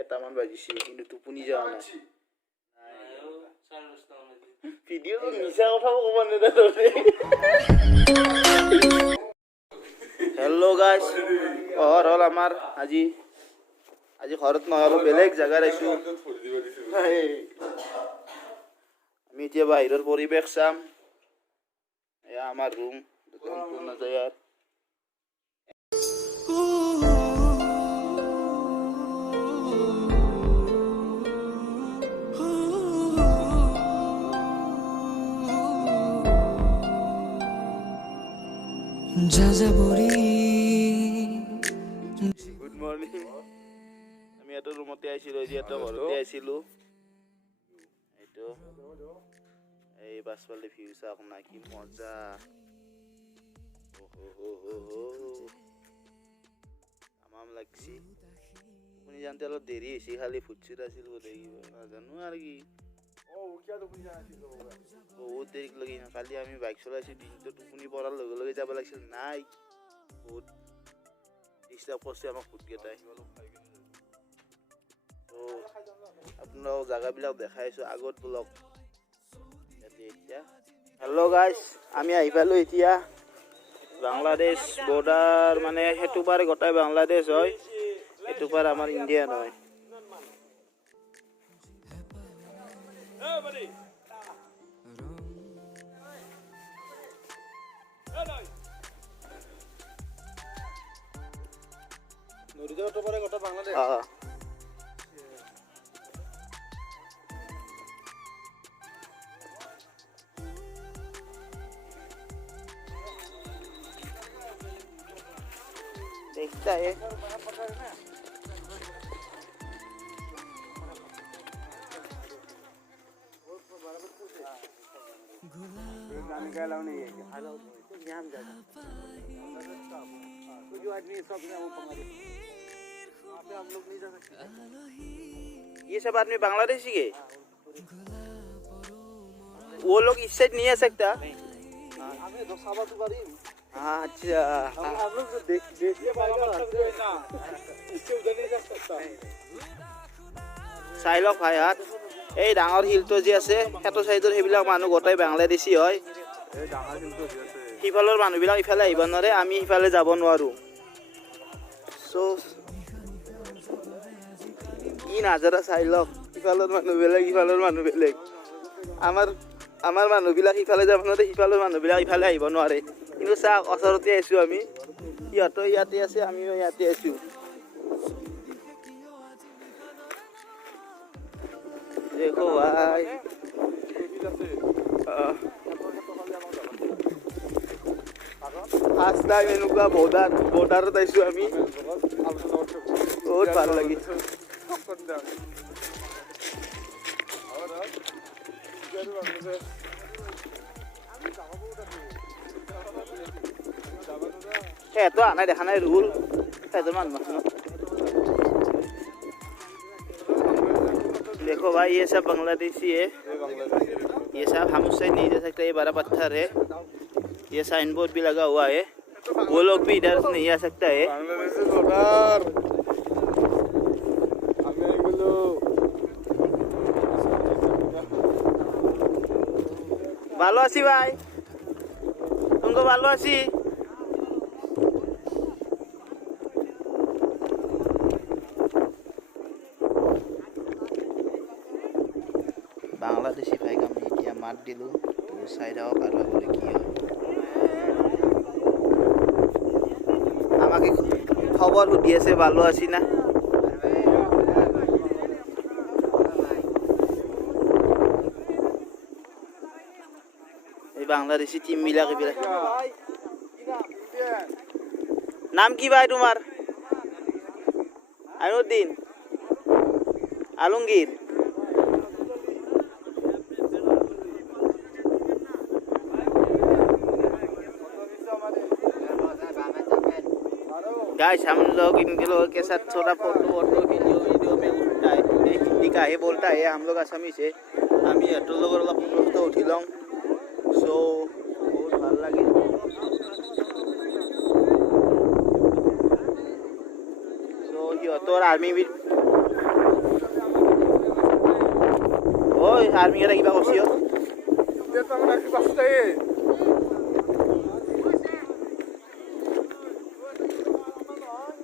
এটামান বাজিছে কিন্তু টোপনি যোৱা নাই ভিডিঅ' মিছা কথাও ক'ব নেদে হেল্ল' গাইজ ঘৰ হ'ল আমাৰ আজি ঘৰত নহয় অলপ বেলেগ জেগাত আহিছোঁ আমি এতিয়া বাহিৰৰ পৰিৱেশ চাম এয়া আমাৰ ৰুম নাযায় ইয়াত গুড মৰ্নিং আমি এটা ৰুমতে আহিছিলোঁ যিহেতু ঘৰতে আহিছিলোঁ এইটো এই পাছফালে ভিউ চাওক না কি মজা আমাম লাগছি আপুনি জানতে অলপ দেৰি হৈছে খালি ফুটছিত আছিল বোলে নাজানো আৰু কি বহুত দেৰি লাগি কালি আমি বাইক চলাইছোঁ দিনটো টোপনি পৰাৰ লগে লগে যাব লাগিছিল নাই বহুত ডিষ্টাৰ্ব কৰিছে আমাক ফুটকেইটাই আপোনালোকক জেগাবিলাক দেখাইছোঁ আগত ব্লগ এতিয়া হেল্ল' গাইজ আমি আহি পালোঁ এতিয়া বাংলাদেশ বৰ্ডাৰ মানে সেইটো পাৰ গোটাই বাংলাদেশ হয় এইটো পাৰ আমাৰ ইণ্ডিয়া নহয় বাংলাদেশ देखता है ये सब आदमी बांग्लादेशी के वो लोग इस साइड नहीं आ सकता हाँ अच्छा हम लोग तो देख के চাই লওক ভাই হাত এই ডাঙৰ হিলটো যে আছে সেইটো চাইডৰ সেইবিলাক মানুহ গোটেই বাংলাদেশী হয় সিফালৰ মানুহবিলাক ইফালে আহিব নোৱাৰে আমি সিফালে যাব নোৱাৰোঁ চ' ই নাজাৰা চাই লওক সিফালৰ মানুহ বেলেগ ইফালৰ মানুহ বেলেগ আমাৰ মানুহবিলাক সিফালে যাব নোৱাৰে সিফালৰ মানুহবিলাক ইফালে আহিব নোৱাৰে কিন্তু চাওক ওচৰতে আছোঁ আমি সিহঁতো ইয়াতে আছে আমিও ইয়াতে আছোঁ দেখো ভাই ফাৰ্ষ্ট টাইম এনেকুৱা বৰ্ডাৰত আহিছোঁ আমি বহুত ভাল লাগিছে तो आना देखा ना रूल तो मान देखो भाई ये सब बांग्लादेशी है ये सब हम उससे नहीं जा सकते ये बड़ा पत्थर है ये साइन बोर्ड भी लगा हुआ है वो लोग भी इधर से नहीं आ सकता है ভালো আছি ভাই तुमको ভালো আছি বাংলাদেশী ভাইক আমি এতিয়া মাত দিলোঁ তো চাই যাওক আৰু আগলৈ কি হয় আমাকে খবৰ সুধি আছে ভালো আছি না এই বাংলাদেশী টিমবিলাক এইবিলাক নাম কি ভাই তোমাৰ আইনুদ্দিন আলমগীর गाइस हम लोग इनके लोगों के साथ थोड़ा फोटो वीडियो में उठता है हिंदी का ही बोलता है हम लोग असमी से हम ये तो लोग फोटो उठी लूँ सो बहुत ভাল লাগে সিহঁতৰ আৰ্মি ঐ আৰ্মি কেইটা কিবা কৈছি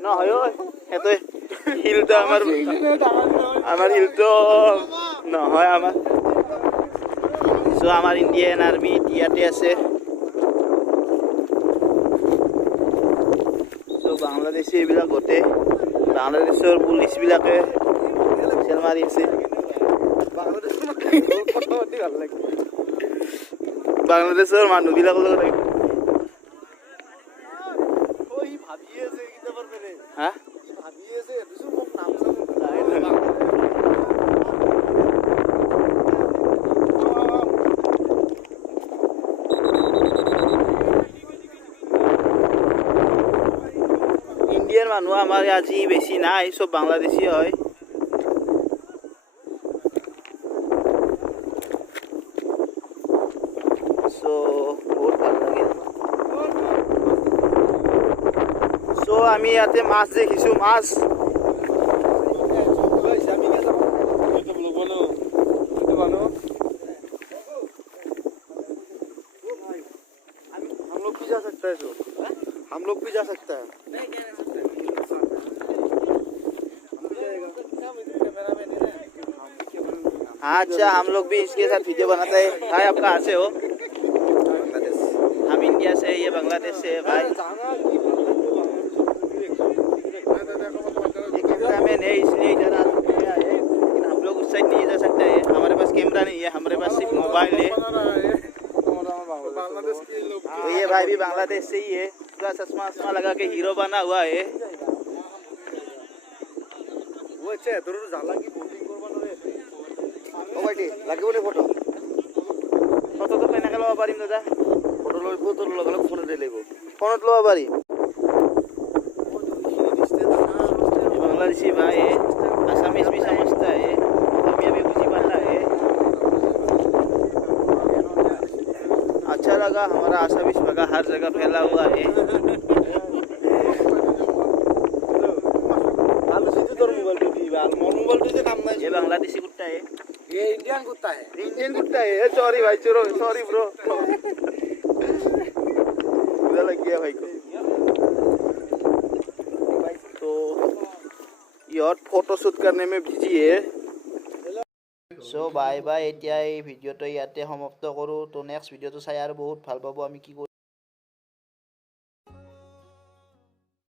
নহয় ঐ সিহঁতে শিলটো আমাৰ শিলটো নহয় আমাৰ চ' আমাৰ ইণ্ডিয়ান আৰ্মি ইয়াতে আছে চ' বাংলাদেশী এইবিলাক গোটেই বাংলাদেশৰ পুলিচবিলাকে চেল মাৰি আছে বাংলাদেশৰ মানুহবিলাকৰ লগত হা ইণ্ডিয়ান মানুহ আমাৰ আজি বেছি নাই চব বাংলাদেশী হয় চ' বহুত ভাল লাগিল চ' আমি ইয়াতে মাছ দেখিছোঁ মাছ हम लोग भी जा सकता है हाँ अच्छा हम लोग भी इसके साथ वीडियो बनाते हैं भाई आप कहाँ से हो हम इंडिया से ये बांग्लादेश से है भाई ये कैमरा मैन है इसलिए इधर आ सकते हैं लेकिन हम लोग उस साइड नहीं जा सकते हैं हमारे पास कैमरा नहीं है हमारे पास सिर्फ मोबाइल है तो ये भाई भी बांग्लादेश से ही है पूरा चश्मा वश्मा लगा के हीरो बना हुआ है वो अच्छा है তোর জালা কি বোটিং করবা নরে ও ভাইটি লাগিব নে ফটো ফটো তো কেনেকে লব পাৰিম দাদা ফটো লইব তোৰ লগালে ফোনে দে লাগিব ফোনত লব পাৰিম ये बांग्लादेशी भाई है असमीज भी समझता है अभी बुझी पाता है अच्छा लगा हमारा आसामीज भगा हर जगह फैला हुआ है ये बांग्लादेशी कुत्ता है ये इंडियन कुत्ता है सॉरी भाई चलो सॉरी ब्रो बुरा लग गया भाई को तो ये और फोटो शूट करने में बिजी है सो बाय बाय এতিয়া এই ভিডিওটো ইয়াতে সমাপ্ত কৰোঁ তো নেক্সট ভিডিওটো চাই আৰু বহুত ভাল পাব আমি কি